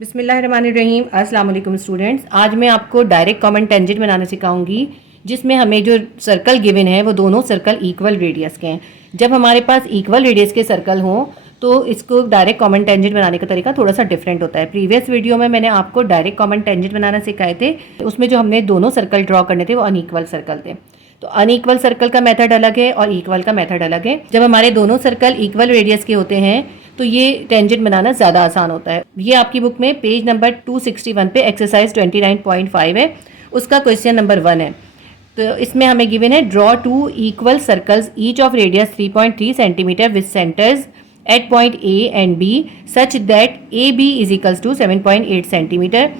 बिस्मिल्लाहिर्रहमानिर्रहीम। अस्सलाम वालेकुम स्टूडेंट्स। आज मैं आपको डायरेक्ट कॉमन टेंजेंट बनाना सिखाऊंगी, जिसमें हमें जो सर्कल गिवन है वो दोनों सर्कल इक्वल रेडियस के हैं। जब हमारे पास इक्वल रेडियस के सर्कल हों तो इसको डायरेक्ट कॉमन टेंजेंट बनाने का तरीका थोड़ा सा डिफरेंट होता है। प्रीवियस वीडियो में मैंने आपको डायरेक्ट कॉमन टेंजेंट बनाना सिखाए थे, उसमें जो हमने दोनों सर्कल ड्रॉ करने थे वो अनइक्वल सर्कल थे। तो अनइक्वल सर्कल का मेथड अलग है और इक्वल का मेथड अलग है। जब हमारे दोनों सर्कल इक्वल रेडियस के होते हैं तो ये टेंजेंट बनाना ज़्यादा आसान होता है। ये आपकी बुक में पेज नंबर 261 पे एक्सरसाइज 29.5 है, उसका क्वेश्चन नंबर 1 है। तो इसमें हमें गिवन है draw two equal circles each of radius 3.3 centimetre with centres at point A and B such that A B is equals to 7.8 centimetre.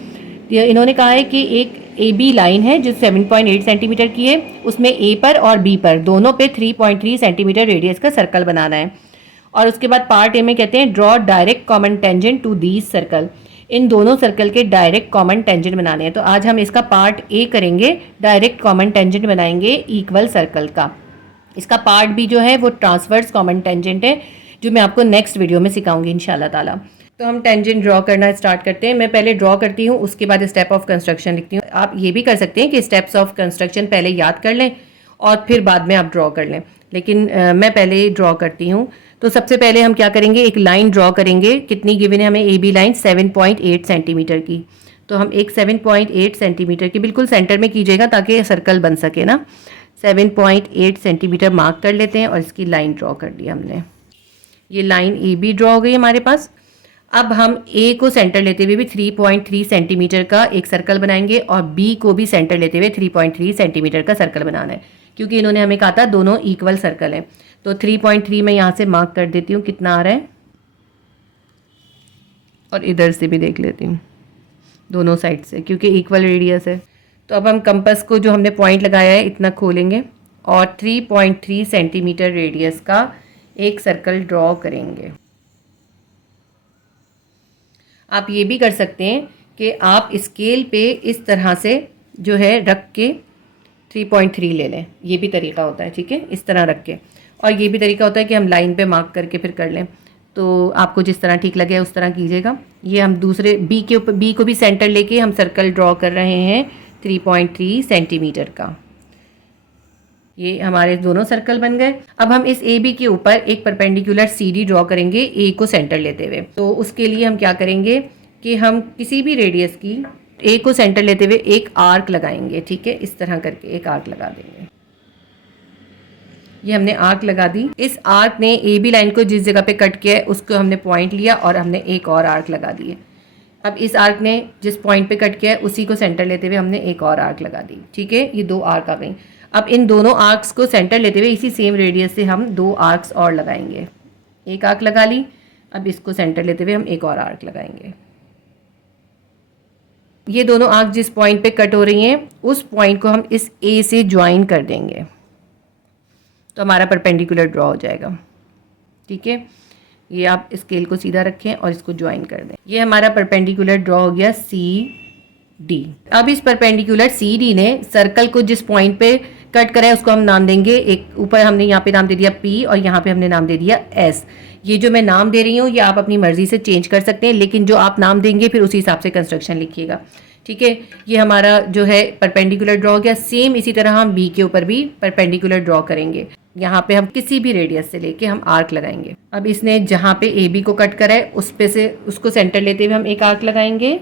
इन्होंने कहा है कि एक ए बी लाइन है जो 7.8 सेंटीमीटर की है, उसमें ए पर और बी पर दोनों पे 3.3 सेंटीमीटर रेडियस का सर्कल बनाना है। और उसके बाद पार्ट ए में कहते हैं draw direct common tangent to these circle. इन दोनों सर्कल के डायरेक्ट कॉमन टेंजेंट बनाने हैं। तो आज हम इसका पार्ट ए करेंगे, डायरेक्ट कॉमन टेंजेंट बनाएंगे इक्वल सर्कल का। इसका पार्ट बी जो है वो ट्रांसवर्स कॉमन टेंजेंट है, जो मैं आपको नेक्स्ट वीडियो में सिखाऊंगी इंशाल्लाह ताला। तो हम टेंजेंट ड्रॉ करना स्टार्ट करते हैं। मैं पहले ड्रॉ करती हूँ, उसके बाद स्टेप ऑफ कंस्ट्रक्शन लिखती हूँ। आप ये भी कर सकते हैं कि स्टेप्स ऑफ कंस्ट्रक्शन पहले याद कर लें और फिर बाद में आप ड्रॉ कर लें, लेकिन मैं पहले ड्रॉ करती हूँ। तो सबसे पहले हम क्या करेंगे, एक लाइन ड्रॉ करेंगे। कितनी गिवन है हमें, ए बी लाइन 7.8 सेंटीमीटर की। तो हम एक 7.8 सेंटीमीटर की बिल्कुल सेंटर में कीजिएगा ताकि सर्कल बन सके ना। 7.8 सेंटीमीटर मार्क कर लेते हैं और इसकी लाइन ड्रॉ कर दी हमने। ये लाइन ए बी ड्रॉ हो गई हमारे पास। अब हम ए को सेंटर लेते हुए भी 3.3 सेंटीमीटर का एक सर्कल बनाएंगे और बी को भी सेंटर लेते हुए 3.3 सेंटीमीटर का सर्कल बनाना है, क्योंकि इन्होंने हमें कहा था दोनों इक्वल सर्कल हैं। तो 3.3 मैं यहाँ से मार्क कर देती हूँ कितना आ रहा है, और इधर से भी देख लेती हूँ दोनों साइड से, क्योंकि इक्वल रेडियस है। तो अब हम कंपास को जो हमने पॉइंट लगाया है इतना खोलेंगे और 3.3 सेंटीमीटर रेडियस का एक सर्कल ड्रॉ करेंगे। आप ये भी कर सकते हैं कि आप स्केल पे इस तरह से जो है रख के 3.3 ले लें, ये भी तरीका होता है, ठीक है, इस तरह रख के। और ये भी तरीका होता है कि हम लाइन पे मार्क करके फिर कर लें। तो आपको जिस तरह ठीक लगे उस तरह कीजिएगा। ये हम दूसरे बी के ऊपर, बी को भी सेंटर लेके हम सर्कल ड्रॉ कर रहे हैं 3.3 सेंटीमीटर का। ये हमारे दोनों सर्कल बन गए। अब हम इस ए बी के ऊपर एक परपेंडिकुलर सी डी ड्रॉ करेंगे ए को सेंटर लेते हुए। तो उसके लिए हम क्या करेंगे कि हम किसी भी रेडियस की ए को सेंटर लेते हुए एक आर्क लगाएंगे, ठीक है, इस तरह करके एक आर्क लगा देंगे। ये हमने आर्क लगा दी। इस आर्क ने ए बी लाइन को जिस जगह पे कट किया है उसको हमने पॉइंट लिया और हमने एक और आर्क लगा दिए। अब इस आर्क ने जिस पॉइंट पे कट किया है उसी को सेंटर लेते हुए हमने एक और आर्क लगा दी, ठीक है, ये दो आर्क आ गई। अब इन दोनों आर्क्स को सेंटर लेते हुए इसी सेम रेडियस से हम दो आर्क्स और लगाएंगे। एक आर्क लगा ली, अब इसको सेंटर लेते हुए हम एक और आर्क लगाएंगे। ये दोनों आर्क जिस पॉइंट पे कट हो रही हैं उस पॉइंट को हम इस ए से ज्वाइन कर देंगे, तो हमारा परपेंडिकुलर ड्रॉ हो जाएगा, ठीक है। ये आप स्केल को सीधा रखें और इसको ज्वाइन कर दें। ये हमारा परपेंडिकुलर ड्रॉ हो गया सी डी। अब इस परपेंडिकुलर सी डी ने सर्कल को जिस पॉइंट पे कट करा है उसको हम नाम देंगे, एक ऊपर हमने यहाँ पे नाम दे दिया पी और यहाँ पे हमने नाम दे दिया एस। ये जो मैं नाम दे रही हूँ ये आप अपनी मर्जी से चेंज कर सकते हैं, लेकिन जो आप नाम देंगे फिर उसी हिसाब से कंस्ट्रक्शन लिखिएगा, ठीक है। ये हमारा जो है परपेंडिकुलर ड्रॉ हो गया। सेम इसी तरह हम बी के ऊपर भी परपेंडिकुलर ड्रॉ करेंगे। यहाँ पे हम किसी भी रेडियस से लेके हम आर्क लगाएंगे। अब इसने जहाँ पे ए बी को कट करा है उस पे से उसको सेंटर लेते हुए हम एक आर्क लगाएंगे।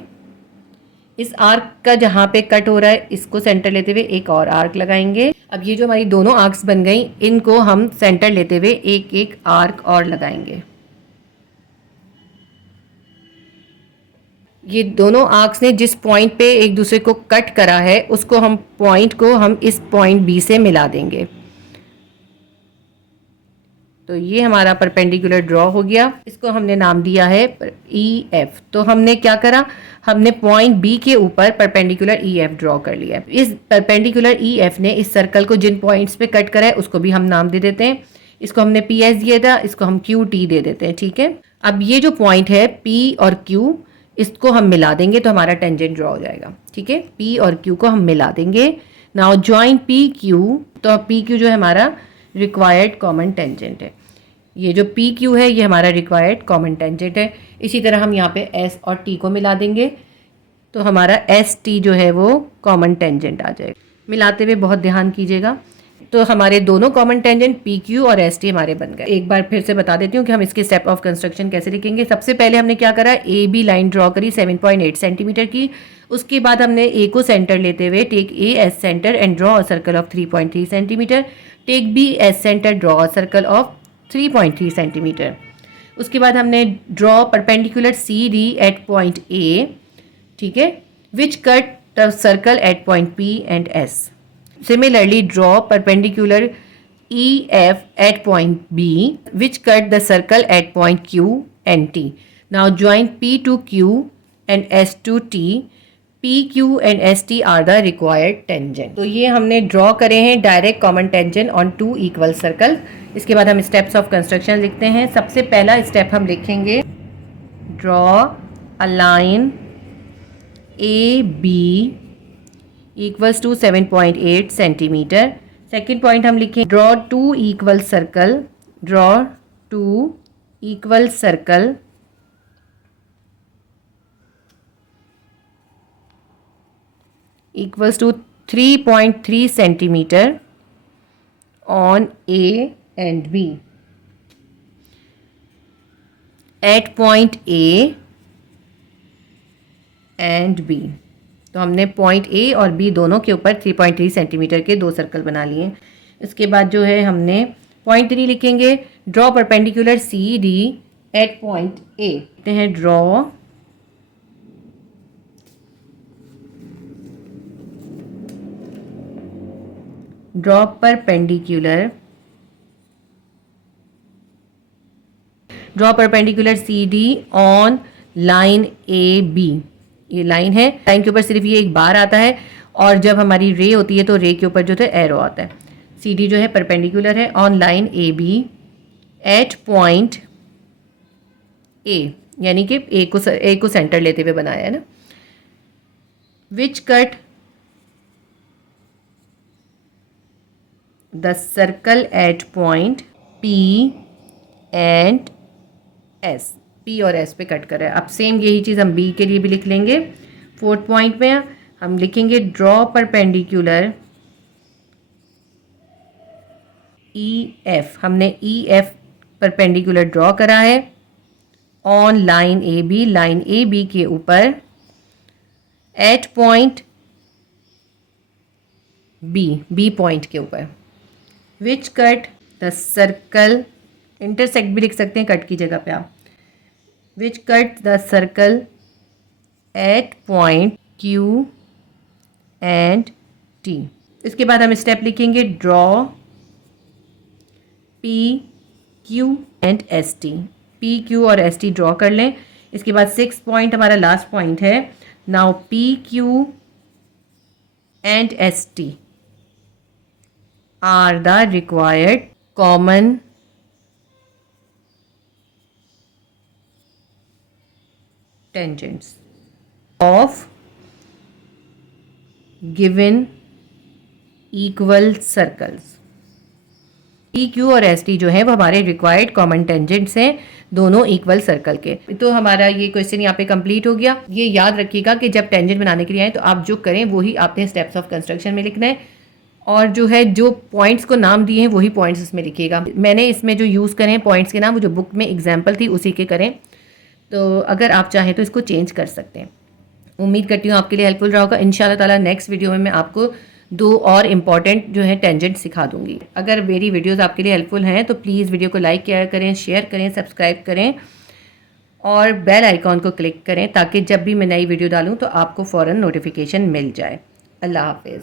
इस आर्क का जहाँ पे कट हो रहा है इसको सेंटर लेते हुए एक और आर्क लगाएंगे। अब ये जो हमारी दोनों आर्क्स बन गई इनको हम सेंटर लेते हुए एक एक आर्क और लगाएंगे। ये दोनों आर्क्स ने जिस पॉइंट पे एक दूसरे को कट करा है उसको हम पॉइंट को हम इस पॉइंट बी से मिला देंगे। तो ये हमारा परपेंडिकुलर ड्रॉ हो गया। इसको हमने नाम दिया है ई एफ। तो हमने क्या करा, हमने पॉइंट बी के ऊपर परपेंडिकुलर ई एफ ड्रॉ कर लिया। इस परपेंडिकुलर ई एफ ने इस सर्कल को जिन पॉइंट्स पे कट करा है उसको भी हम नाम दे देते हैं। इसको हमने पी एस दिया था, इसको हम क्यू टी दे देते हैं, ठीक है। अब ये जो पॉइंट है पी और क्यू इसको हम मिला देंगे तो हमारा टेंजेंट ड्रॉ हो जाएगा, ठीक है। पी और क्यू को हम मिला देंगे। Now join P Q. तो पी क्यू जो है हमारा रिक्वायर्ड कॉमन टेंजेंट है। ये जो पी क्यू है ये हमारा रिक्वायर्ड कॉमन टेंजेंट है। इसी तरह हम यहाँ पे एस और टी को मिला देंगे तो हमारा एस टी जो है वो कॉमन टेंजेंट आ जाएगा। मिलाते हुए बहुत ध्यान कीजिएगा। तो हमारे दोनों कॉमन टेंजेंट पी क्यू और एस टी हमारे बन गए। एक बार फिर से बता देती हूँ कि हम इसके स्टेप ऑफ कंस्ट्रक्शन कैसे लिखेंगे। सबसे पहले हमने क्या करा, ए बी लाइन ड्रॉ करी 7.8 सेंटीमीटर की। उसके बाद हमने ए को सेंटर लेते हुए take A as centre and draw a circle of 3.3 centimetre. Take B as centre, draw a circle of 3.3 centimetre. उसके बाद हमने draw perpendicular C D at point A, ठीक है, which cut the circle at point P and S. Similarly, draw perpendicular EF at point B, which cut the circle at point Q and T. Now join P to Q and S to T. P, Q and ST are the required tangent. तो ये हमने draw करे हैं direct common tangent on two equal circle. इसके बाद हम steps of construction लिखते हैं। सबसे पहला स्टेप हम लिखेंगे, draw a line A B equals to 7.8 centimetre. Second point हम लिखें, draw two equal circle, draw two equal circle equals to 3.3 centimetre on A and B at point A and B. तो हमने point A और B दोनों के ऊपर 3.3 centimetre के दो सर्कल बना लिए। इसके बाद जो है हमने पॉइंट 3 लिखेंगे, draw perpendicular C D at point A. लिखते हैं draw perpendicular C D on line A B. ये लाइन है, लाइन के ऊपर सिर्फ ये एक बार आता है और जब हमारी रे होती है तो रे के ऊपर जो है एरो आता है। सी डी जो है परपेंडिकुलर है on line A B at point A, यानी कि ए को सेंटर लेते हुए बनाया है ना। विच cut the circle at point P and S. P और एस पे कट कर रहा है। अब सेम यही चीज़ हम बी के लिए भी लिख लेंगे। फोर्थ पॉइंट में हम लिखेंगे, ड्रॉ परपेंडिकुलर ई एफ। हमने ई एफ परपेंडिकुलर ड्रॉ करा है on line A B, line A B के ऊपर at point B, B point के ऊपर। Which cut the circle, intersect भी लिख सकते हैं कट की जगह पे आप, which cut the circle at point Q and T. इसके बाद हम स्टेप लिखेंगे, draw P, Q and S T। P, Q और S T ड्रॉ कर लें। इसके बाद 6 पॉइंट हमारा लास्ट पॉइंट है। Now P, Q and S T are the required common tangents of given equal circles। P Q और S T जो है वो हमारे रिक्वायर्ड कॉमन टेंजेंट्स हैं दोनों इक्वल सर्कल के। तो हमारा ये क्वेश्चन यहाँ पे कंप्लीट हो गया। ये याद रखिएगा कि जब टेंजेंट बनाने के लिए आए तो आप जो करें वही आपने स्टेप्स ऑफ कंस्ट्रक्शन में लिखना है और जो है जो पॉइंट्स को नाम दिए हैं वही पॉइंट्स इसमें लिखिएगा। मैंने इसमें जो यूज़ करें हैं पॉइंट्स के नाम, वो जो बुक में एग्जाम्पल थी उसी के करें। तो अगर आप चाहें तो इसको चेंज कर सकते हैं। उम्मीद करती हूँ आपके लिए हेल्पफुल रहा होगा। इंशाल्लाह ताला नेक्स्ट वीडियो में मैं आपको 2 और इम्पॉर्टेंट जो है टेंजेंट सिखा दूंगी। अगर मेरी वीडियोस आपके लिए हेल्पफुल हैं तो प्लीज़ वीडियो को लाइक किया करें, शेयर करें, सब्सक्राइब करें और बेल आइकॉन को क्लिक करें ताकि जब भी मैं नई वीडियो डालूँ तो आपको फ़ौरन नोटिफिकेशन मिल जाए। अल्लाह हाफिज़।